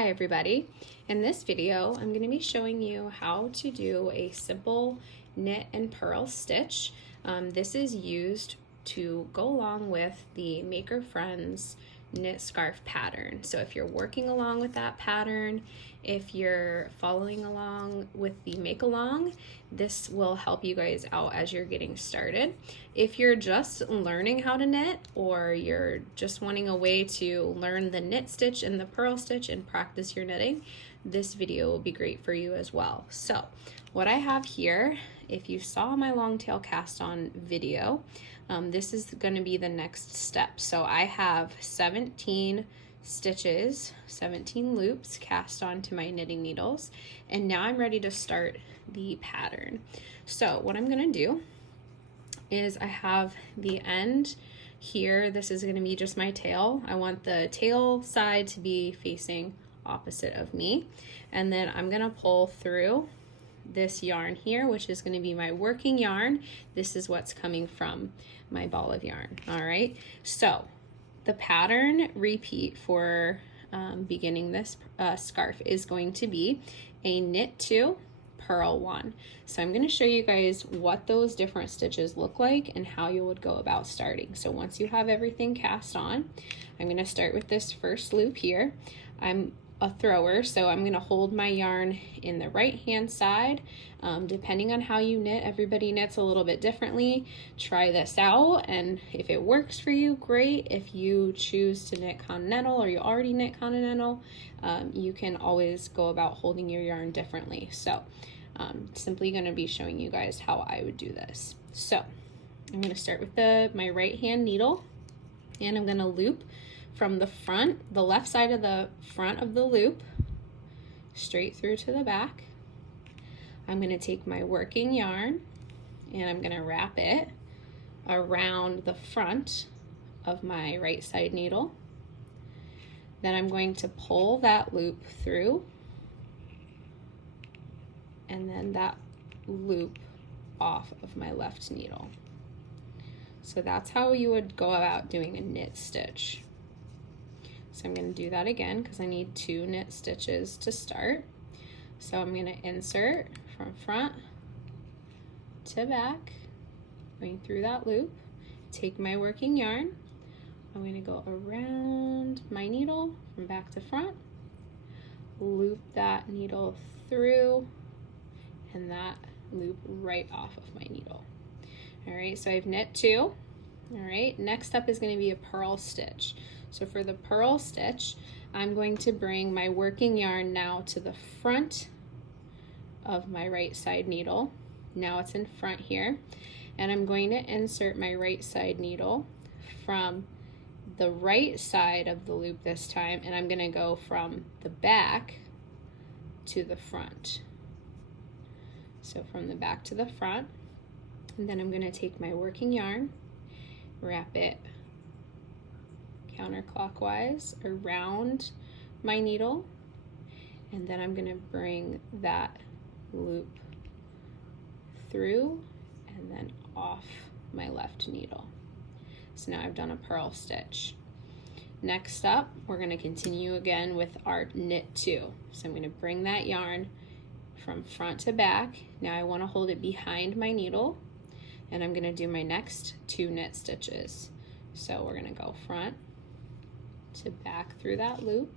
Hi everybody. In this video, I'm going to be showing you how to do a simple knit and purl stitch. This is used to go along with the Maker Friends knit scarf pattern. So if you're working along with that pattern, if you're following along with the make along, this will help you guys out as you're getting started. If you're just learning how to knit, or you're just wanting a way to learn the knit stitch and the purl stitch and practice your knitting, this video will be great for you as well. So what I have here, if you saw my long tail cast on video, this is going to be the next step. So I have 17 stitches, 17 loops cast onto my knitting needles, and now I'm ready to start the pattern. So what I'm going to do is I have the end here. This is going to be just my tail. I want the tail side to be facing opposite of me, and then I'm going to pull through this yarn here, which is going to be my working yarn. This is what's coming from my ball of yarn. All right, so the pattern repeat for beginning this scarf is going to be a knit 2, purl 1. So I'm going to show you guys what those different stitches look like and how you would go about starting. So once you have everything cast on, I'm going to start with this first loop here. I'm a thrower, so I'm going to hold my yarn in the right hand side. Depending on how you knit, everybody knits a little bit differently. Try this out, and if it works for you, great. If you choose to knit continental, or you already knit continental, you can always go about holding your yarn differently. So simply going to be showing you guys how I would do this. So I'm going to start with my right hand needle, and I'm going to loop from the front, the left side of the front of the loop, straight through to the back. I'm going to take my working yarn and I'm going to wrap it around the front of my right side needle. Then I'm going to pull that loop through, and then that loop off of my left needle. So that's how you would go about doing a knit stitch. So I'm going to do that again because I need 2 knit stitches to start. So I'm going to insert from front to back, going through that loop, take my working yarn. I'm going to go around my needle from back to front, loop that needle through, and that loop right off of my needle. All right, so I've knit 2. All right, next up is going to be a purl stitch. So for the purl stitch, I'm going to bring my working yarn now to the front of my right side needle. Now it's in front here, and I'm going to insert my right side needle from the right side of the loop this time, and I'm going to go from the back to the front. So from the back to the front, and then I'm going to take my working yarn, wrap it counterclockwise around my needle, and then I'm going to bring that loop through and then off my left needle. So now I've done a purl stitch. Next up, we're going to continue again with our knit 2. So I'm going to bring that yarn from front to back. Now I want to hold it behind my needle, and I'm going to do my next 2 knit stitches. So we're going to go front to back through that loop,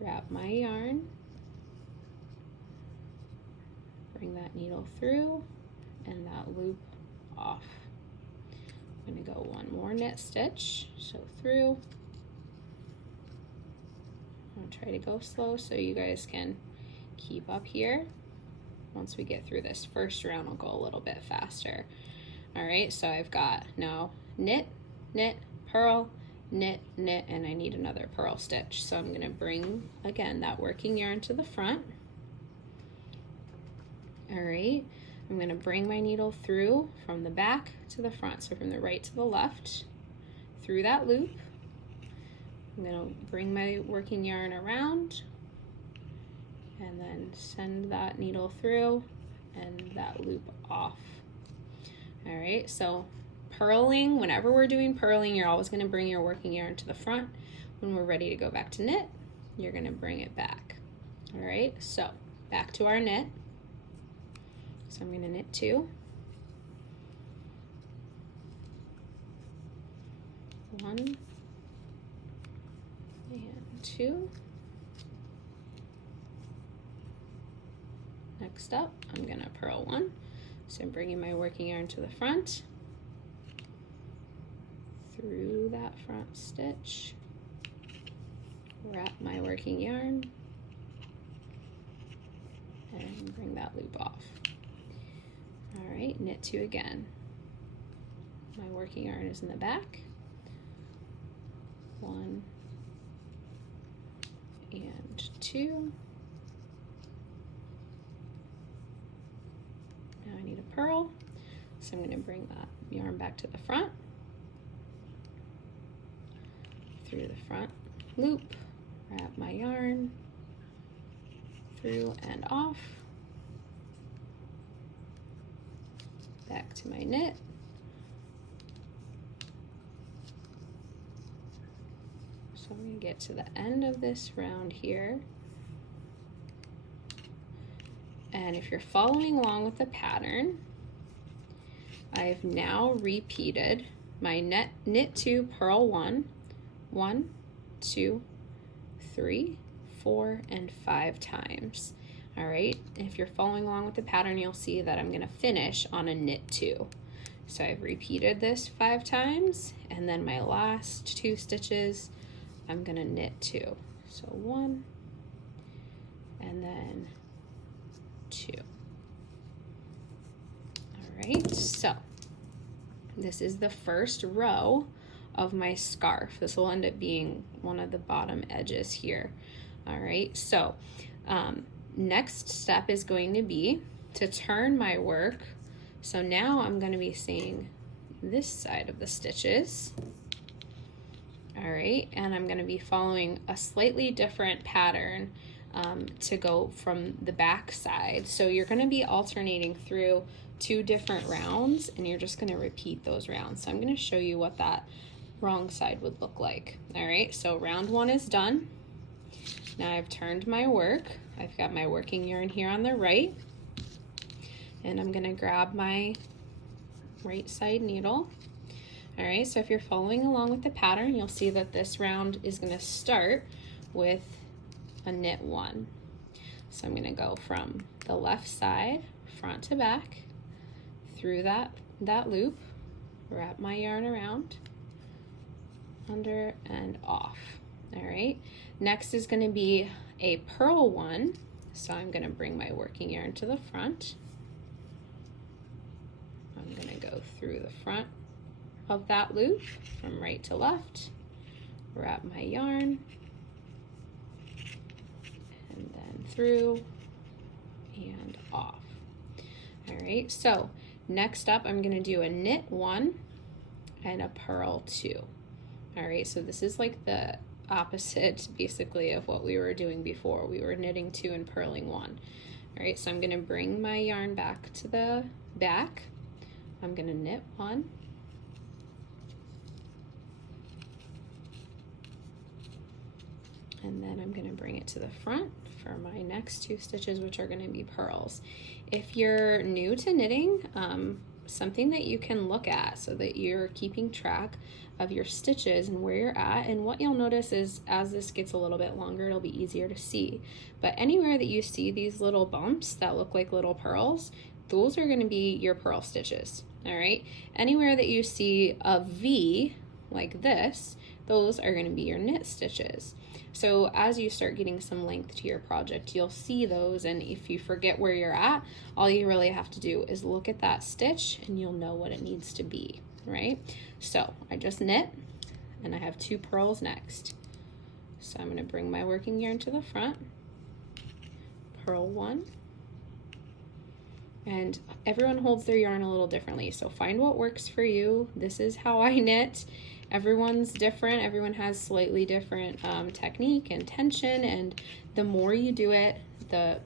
wrap my yarn, bring that needle through, and that loop off. I'm going to go 1 more knit stitch, so through. I'll try to go slow so you guys can keep up here. Once we get through this first round, I'll go a little bit faster. All right, so I've got now knit, knit, purl, knit, knit, and I need another purl stitch. So I'm going to bring again that working yarn to the front. All right, I'm going to bring my needle through from the back to the front, so from the right to the left, through that loop. I'm going to bring my working yarn around and then send that needle through and that loop off. All right, so purling, whenever we're doing purling, you're always going to bring your working yarn to the front. When we're ready to go back to knit, you're going to bring it back. All right, so back to our knit. So I'm going to knit 2. 1 and 2. Next up, I'm going to purl 1. So I'm bringing my working yarn to the front, through that front stitch, wrap my working yarn, and bring that loop off. All right, knit 2 again. My working yarn is in the back. 1 and 2. Now I need a purl, so I'm going to bring that yarn back to the front, through the front loop, wrap my yarn, through and off, back to my knit, so I'm going to get to the end of this round here. And if you're following along with the pattern, I've now repeated my knit 2, purl 1, 1, 2, 3, 4, and 5 times. All right, if you're following along with the pattern, you'll see that I'm going to finish on a knit 2. So I've repeated this 5 times, and then my last 2 stitches, I'm going to knit 2. So 1, and then 2. All right, so this is the first row of my scarf. This will end up being one of the bottom edges here. All right, so next step is going to be to turn my work. So now I'm going to be seeing this side of the stitches. All right, and I'm going to be following a slightly different pattern to go from the back side. So you're going to be alternating through 2 different rounds, and you're just going to repeat those rounds. So I'm going to show you what that wrong side would look like. All right, so round 1 is done. Now I've turned my work. I've got my working yarn here on the right, and I'm going to grab my right side needle. All right, so if you're following along with the pattern, you'll see that this round is going to start with a knit 1. So I'm going to go from the left side, front to back, through that loop, wrap my yarn around, under and off. All right, next is going to be a purl 1. So I'm going to bring my working yarn to the front. I'm going to go through the front of that loop from right to left, wrap my yarn, and then through and off. All right, so next up I'm going to do a knit 1 and a purl 2. All right, so this is like the opposite basically of what we were doing before. We were knitting 2 and purling 1. All right, so I'm going to bring my yarn back to the back. I'm going to knit 1, and then I'm going to bring it to the front for my next 2 stitches, which are going to be purls. If you're new to knitting, something that you can look at so that you're keeping track of your stitches and where you're at, and what you'll notice is as this gets a little bit longer, it'll be easier to see. But anywhere that you see these little bumps that look like little purls, those are going to be your purl stitches. All right, anywhere that you see a V like this, those are going to be your knit stitches. So as you start getting some length to your project, you'll see those, and if you forget where you're at, all you really have to do is look at that stitch and you'll know what it needs to be, right? So I just knit, and I have 2 purls next. So I'm going to bring my working yarn to the front, purl 1, and everyone holds their yarn a little differently, so find what works for you. This is how I knit. Everyone's different. Everyone has slightly different technique and tension, and the more you do it, the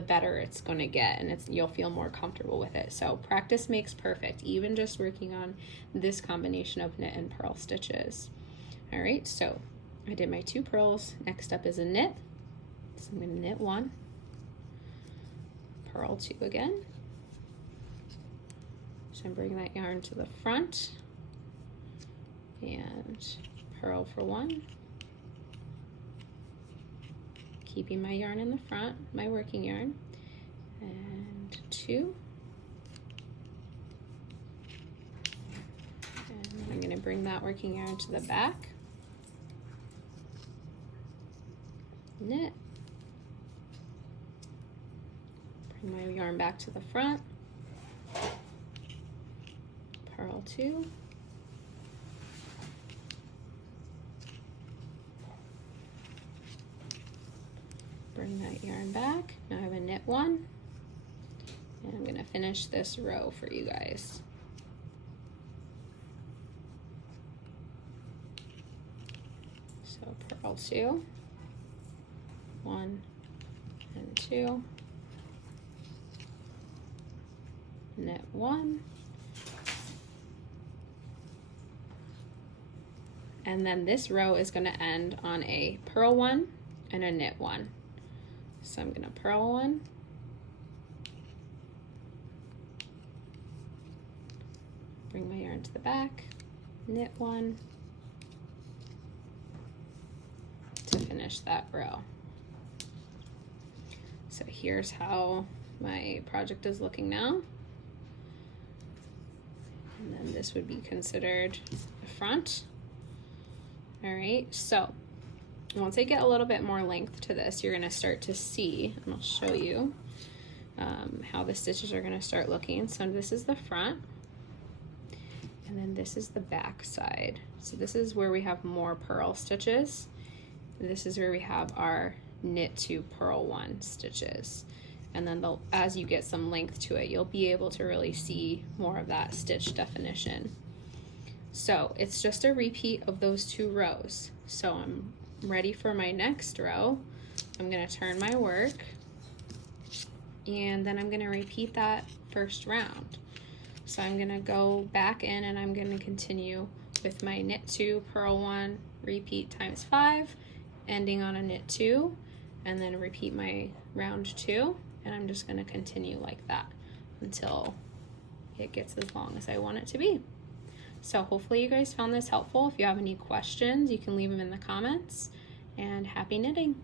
better it's going to get, and you'll feel more comfortable with it. So practice makes perfect, even just working on this combination of knit and purl stitches. All right, so I did my 2 purls. Next up is a knit. So I'm going to knit 1, purl 2 again. So I'm bringing that yarn to the front and purl for 1. Keeping my yarn in the front, my working yarn, and 2. And I'm going to bring that working yarn to the back, knit, bring my yarn back to the front, purl 2, bring that yarn back. Now I have a knit 1, and I'm going to finish this row for you guys. So purl 2, 1 and 2, knit 1, and then this row is going to end on a purl 1 and a knit 1. So I'm going to purl 1, bring my yarn to the back, knit 1 to finish that row. So here's how my project is looking now. And then this would be considered the front. All right, so once I get a little bit more length to this, you're gonna start to see, and I'll show you how the stitches are gonna start looking. So this is the front, and then this is the back side. So this is where we have more purl stitches. This is where we have our knit 2 purl 1 stitches. And then as you get some length to it, you'll be able to really see more of that stitch definition. So it's just a repeat of those 2 rows. So I'm ready for my next row. I'm going to turn my work, and then I'm going to repeat that first round. So I'm going to go back in, and I'm going to continue with my knit 2 purl 1 repeat times 5, ending on a knit 2, and then repeat my round 2, and I'm just going to continue like that until it gets as long as I want it to be. So hopefully you guys found this helpful. If you have any questions, you can leave them in the comments, and happy knitting.